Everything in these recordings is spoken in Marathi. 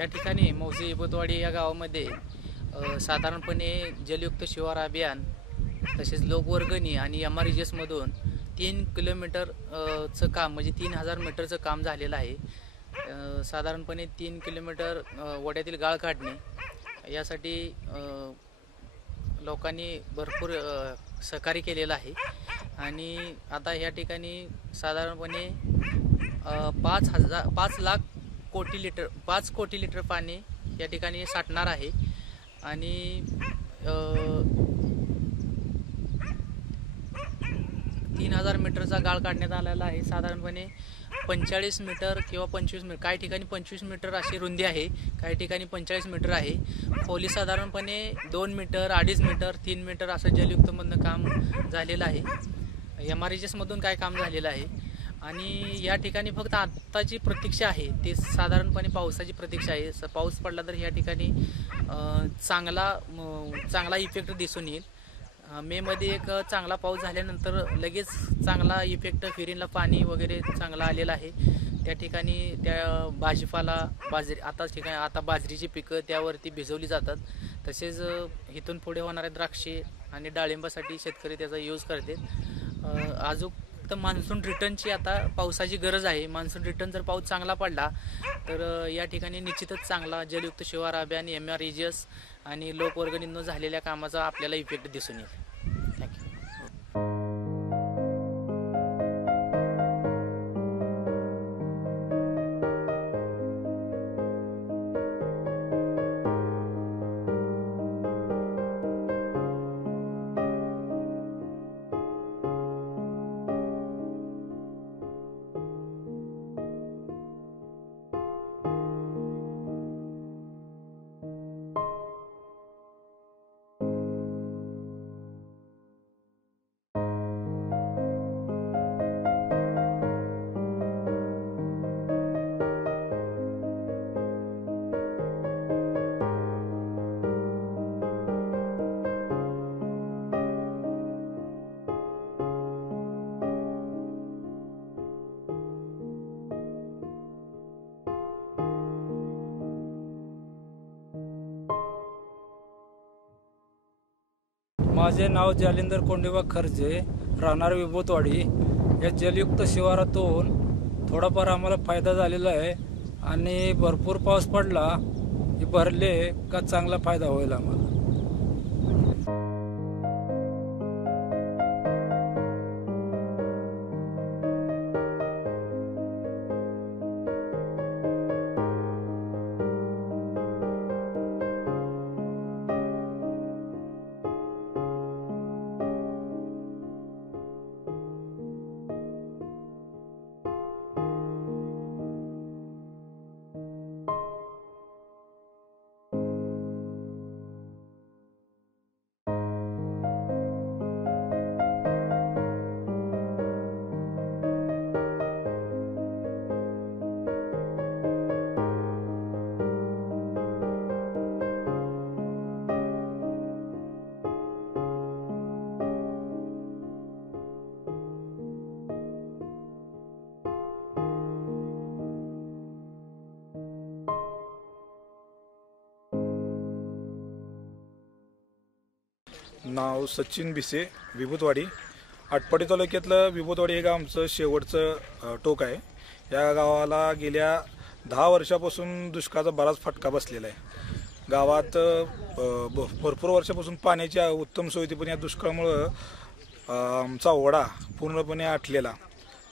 या ठिकाणी मौजे इबतवाडी या गावामध्ये साधारणपणे जलयुक्त शिवार अभियान तसेच लोकवर्गणी आणि MREGS मधून 3 किलोमीटर चं काम म्हणजे 3000 मीटरचं काम झालेलं आहे। साधारणपणे 3 किलोमीटर वड्यातील गाळ काढणे यासाठी लोकांनी भरपूर सहकार्य केलेलं आहे आणि आता या ठिकाणी साधारणपणे 5 कोटी लिटर पाणी या ठिकाणी साठणार आहे आणि 3000 मीटरचा गाळ काढण्यात आलेला आहे। साधारणपणे 45 मीटर किंवा 25 मीटर, काही ठिकाणी 25 मीटर अशी रुंदी आहे, काही ठिकाणी 45 मीटर आहे। खोली साधारणपणे 2 मीटर, 2.5 मीटर, 3 मीटर असं जलयुक्तमधनं काम झालेलं आहे। MREGS मधून काय काम झालेलं आहे आणि या ठिकाणी फक्त आत्ताची प्रतीक्षा आहे ते साधारणपणे पावसाची प्रतीक्षा आहे। पाऊस पडला तर या ठिकाणी चांगला इफेक्ट दिसून येईल। मे मध्ये एक चांगला पाऊस झाल्यानंतर लगेच चांगला इफेक्ट फिरीला पाणी वगैरे चांगला आलेला आहे। त्या ठिकाणी त्या भाजीपाला आता बाजरीची पिकं त्यावरती भिजवली जातात। तसेच इथून पुढे होणाऱ्या द्राक्षे आणि डाळिंबासाठी शेतकरी त्याचा यूज करतात। अजून तर मान्सून रिटर्नची आता पावसाची गरज आहे। मान्सून रिटर्न जर पाऊस चांगला पडला तर या ठिकाणी निश्चितच चांगला जलयुक्त शिवार अभियान, MREGS आणि लोकवर्गणीनं झालेल्या कामाचा आपल्याला इफेक्ट दिसून येईल। थँक्यू। माझे नाव जालिंदर कोंडीबा खर्जे, राहणार विभूतवाडी। या जलयुक्त शिवारातून थोडाफार आम्हाला फायदा झालेला आहे आणि भरपूर पाऊस पडला की भरले का चांगला फायदा होईल आम्हाला। नाव सचिन भिसे, विभूतवाडी। आटपाडी तालुक्यातलं विभूतवाडी हे गाव आमचं शेवटचं टोक आहे। या गावाला गेल्या 10 वर्षापासून दुष्काळाचा बराच फटका बसलेला आहे। गावात भरपूर वर्षापासून पाण्याची उत्तम सोय होती, पण या दुष्काळामुळे आमचा ओढा पूर्णपणे आटलेला।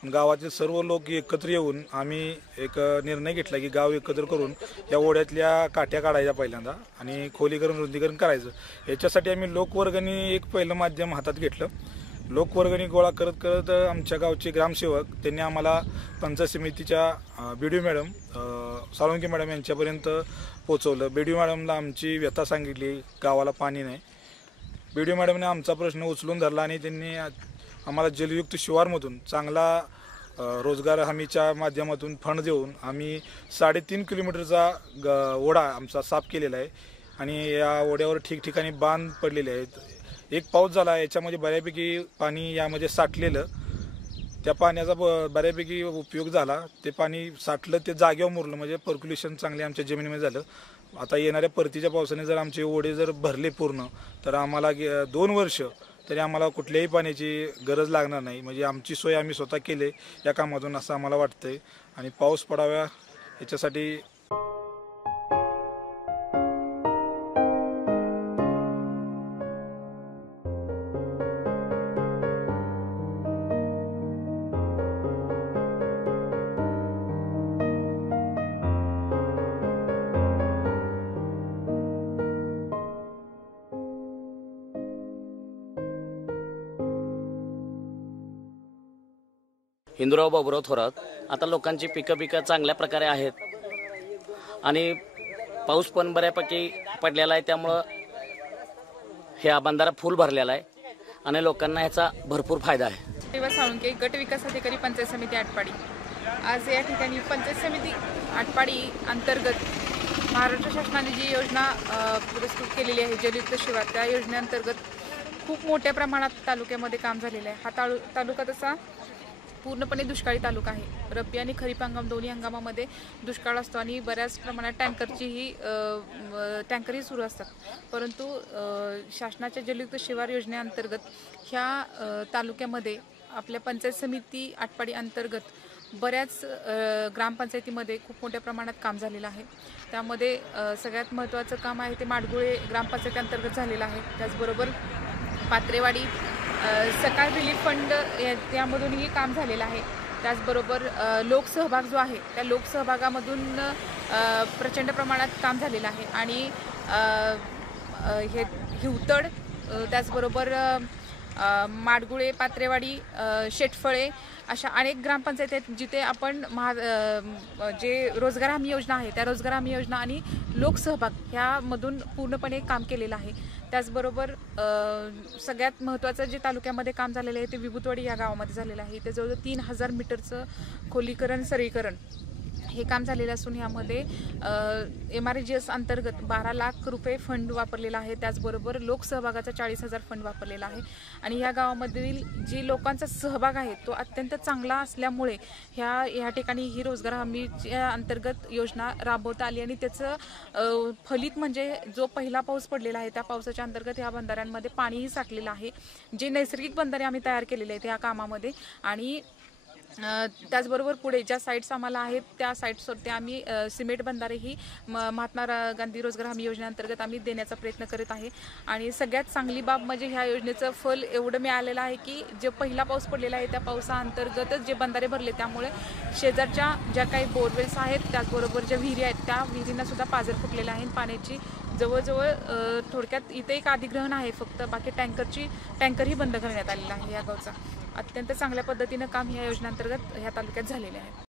गावातील सर्व लोक एकत्र येऊन आम्ही एक निर्णय घेतला की गाव एकत्र करून या ओढ्यातल्या काठ्या काढायच्या पहिल्यांदा आणि खोलीकरण, रुंदीकरण करायचं। याच्यासाठी आम्ही लोकवर्गणी एक पहिलं माध्यम हातात घेतलं। लोकवर्गणी गोळा करत करत आमच्या गावचे ग्रामसेवक त्यांनी आम्हाला पंचायत समितीच्या BDO मॅडम साळुंके मॅडम यांच्यापर्यंत पोहोचवलं। BDO मॅडमला आमची व्यथा सांगितली, गावाला पाणी नाही। BDO मॅडमने आमचा प्रश्न उचलून धरला आणि त्यांनी आम्हाला जलयुक्त शिवारमधून चांगला रोजगार हमीच्या माध्यमातून फंड देऊन आम्ही 3.5 किलोमीटरचा ओढा आमचा साफ केलेला आहे आणि या ओढ्यावर ठिकठिकाणी बांध पडलेले आहेत। एक पाऊस झाला, याच्यामध्ये बऱ्यापैकी पाणी यामध्ये साठलेलं त्या पाण्याचा बऱ्यापैकी उपयोग झाला. ते पाणी साठलं, ते जागेवर मुरलं, म्हणजे पर्क्युलेशन चांगले आमच्या जमिनीमध्ये झालं. आता येणाऱ्या परतीच्या पावसाने जर आमचे ओढे जर भरले पूर्ण, तर आम्हाला 2 वर्ष तरी आम्हाला कुठल्याही पाण्याची गरज लागणार नाही. म्हणजे आमची सोय आम्ही स्वतः केली या कामातून असं आम्हाला वाटतंय. आणि पाऊस पडावा याच्यासाठी हिंदुराव बाबुराव थोरात. आता लोकांची पिकं चांगल्या प्रकारे आहेत आणि पाऊस पण बऱ्यापैकी पडलेला आहे, त्यामुळं ह्या बंधारा फुल भरलेला आहे आणि लोकांना ह्याचा भरपूर फायदा आहे. दिवस साळुंके, गट विकास अधिकारी, पंचायत समिती आटपाडी. आज या ठिकाणी पंचायत समिती आटपाडी अंतर्गत महाराष्ट्र शासनाने जी योजना पुरस्कृत केलेली आहे जलयुक्त शिवार, त्या योजनेअंतर्गत खूप मोठ्या प्रमाणात तालुक्यामध्ये काम झालेलं आहे. हा तालुका तसा पूर्णपणे दुष्काळी तालुका आहे. रब्बी आणि खरीप हंगाम दोन्ही हंगामामध्ये दुष्काळ असतो आणि बऱ्याच प्रमाणात टँकरही सुरू असतात. परंतु शासनाच्या जलयुक्त शिवार योजनेअंतर्गत ह्या तालुक्यामध्ये आपल्या पंचायत समिती आटपाडी अंतर्गत बऱ्याच ग्रामपंचायतीमध्ये खूप मोठ्या प्रमाणात काम झालेलं आहे. त्यामध्ये सगळ्यात महत्त्वाचं काम आहे ते माडगुळे ग्रामपंचायती अंतर्गत झालेलं आहे. त्याचबरोबर पात्रेवाडी सकाळ रिलीफ फंड त्यामधूनही काम झालेलं आहे. त्याचबरोबर लोकसहभाग जो आहे त्या लोकसहभागामधून प्रचंड प्रमाणात काम झालेलं आहे. आणि हे हिवतड, त्याचबरोबर माडगुळे, पात्रेवाडी, शेटफळे अशा अनेक ग्रामपंचायती आहेत जिथे आपण जे रोजगार हमी योजना आहे त्या रोजगार हमी योजना आणि लोकसहभाग ह्यामधून पूर्णपणे काम केलेलं आहे. त्याचबरोबर सगळ्यात महत्त्वाचं जे तालुक्यामध्ये काम झालेलं आहे ते विभूतवाडी या गावामध्ये झालेलं आहे. इथे जवळजवळ 3000 मीटरचं खोलीकरण, सरळीकरण हे काम झालेलं असून यामध्ये MRGS अंतर्गत 12 लाख रुपये फंड वापरलेला आहे. त्याचबरोबर लोकसहभागाचा 40,000 फंड वापरलेला आहे. आणि या गावामधील जी लोकांचा सहभाग आहे तो अत्यंत चांगला असल्यामुळे ह्या ठिकाणी ही रोजगार हमीच्या अंतर्गत योजना राबवता आली. आणि त्याचं फलित म्हणजे जो पहिला पाऊस पडलेला आहे त्या पावसाच्या अंतर्गत या बंधाऱ्यांमध्ये पाणीही साठलेलं आहे. जे नैसर्गिक बंधारे आम्ही तयार केलेले आहेत या कामामध्ये. आणि त्याचबरोबर पुढे ज्या साईट्स आम्हाला आहेत त्या साईट्सवरती आम्ही सिमेंट बंधारेही महात्मा गांधी रोजगार हमी योजनेअंतर्गत आम्ही देण्याचा प्रयत्न करत आहे. आणि सगळ्यात चांगली बाब म्हणजे ह्या योजनेचं फल एवढं मिळालेलं आहे की जे पहिला पाऊस पडलेला आहे त्या पावसाअंतर्गतच जे बंधारे भरले त्यामुळे शेजारच्या ज्या काही बोरवेल्स आहेत त्याचबरोबर ज्या विहिरी आहेत त्या विहिरींना सुद्धा पाझर फुटलेला आहे. पाण्याची जवळजवळ थोडक्यात इथे एक अधिग्रहण आहे फक्त, बाकी टँकरही बंद करण्यात आलेला आहे. या गावचा अत्यंत चांगल्या पद्धतीनं काम ह्या योजनेअंतर्गत ह्या तालुक्यात झालेले आहे.